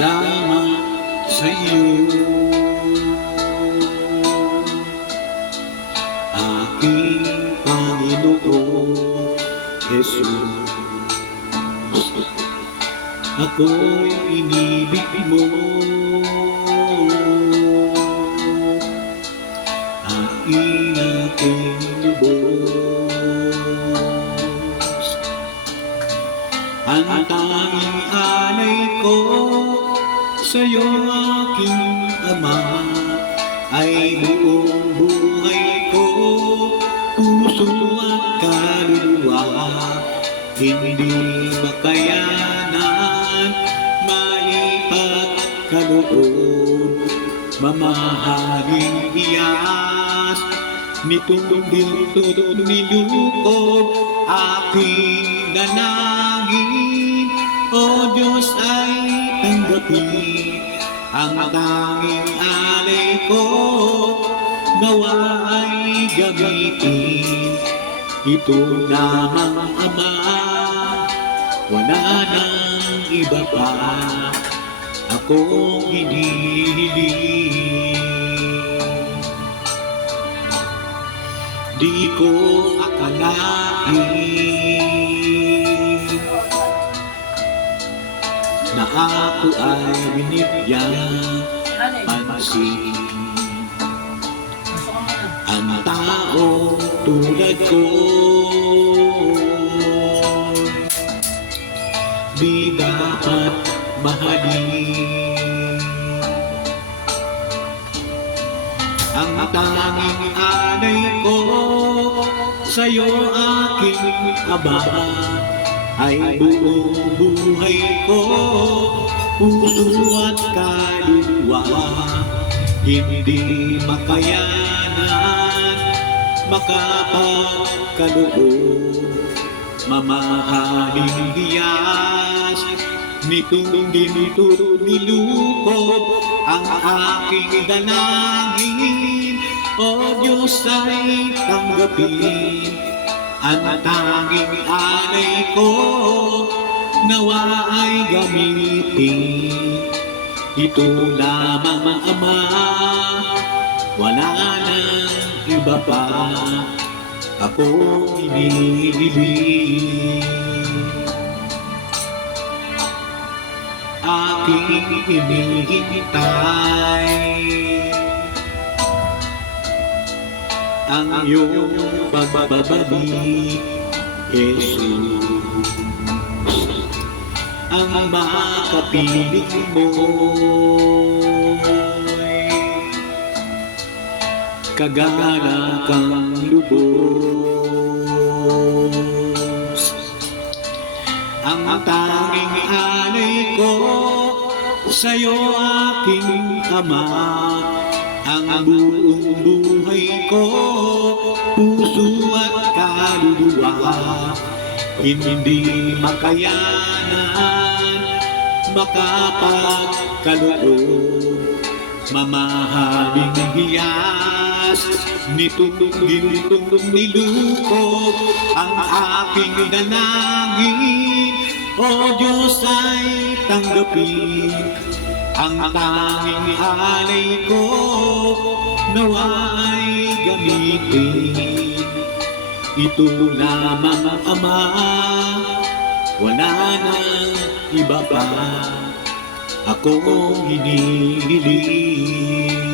salamat sa iyo, aking Panginoon Jesus. Ako'y inibig mo, aking lubos. Ang tanging alay ko sa'yo, aking Ama, ay buong buhay ko, puso at kaluluwa. Hindi makayanan maipagkaloob, mamahaling iyas nitong dito nilukob. Aking dalangin, O Diyos, ay tanggapin ang tanging alay ko, nawa ay gamitin. Ito lamang, Ama, wala nang iba pa akong hinihiling. Di ko akalain na ako ay binibigyan pansin. Ang tao tulad ko di dapat mahalin. Ang tanging alay ko sa'yo, aking Aba, ay buong buhay ko, puso at kaluluwa. Hindi makayanan makapagkaloob, mamahaling hiyas nitong dito nilukob. Ang aking dalangin, O Diyos, ay tanggapin ang tanging alay ko, nawa ay gamitin. Ito lamang, Ama, wala nang iba pa akong hinihiling. Aking hinihintay ang iyong pagbabalik, Jesus. Ang makapiling mo'y kagalakang lubos. Ang tanging alay ko sa'yo, aking Ama, ang buong buhay ko, puso at kaluluwa. Hindi makayanan makapagkaloob, mamahaling hiyas nitong nilukob. Ang aking dalangin, O Diyos, ay tanggapin ang tanging alay ko, nawa ay gamitin. Ito lamang, Ama, wala nang iba pa akong hinihiling.